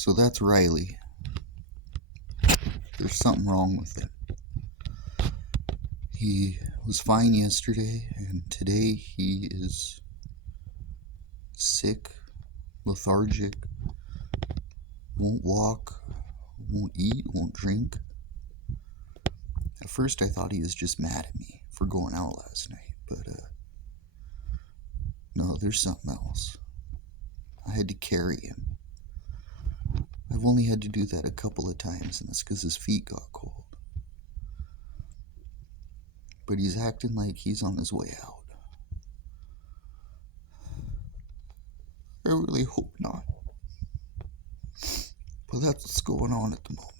So that's Riley. There's something wrong with him. He was fine yesterday, and today he is sick, lethargic, won't walk, won't eat, won't drink. At first I thought he was just mad at me for going out last night, but no, there's something else. I had to carry him. I've only had to do that a couple of times, and that's because his feet got cold. But he's acting like he's on his way out. I really hope not. But that's what's going on at the moment.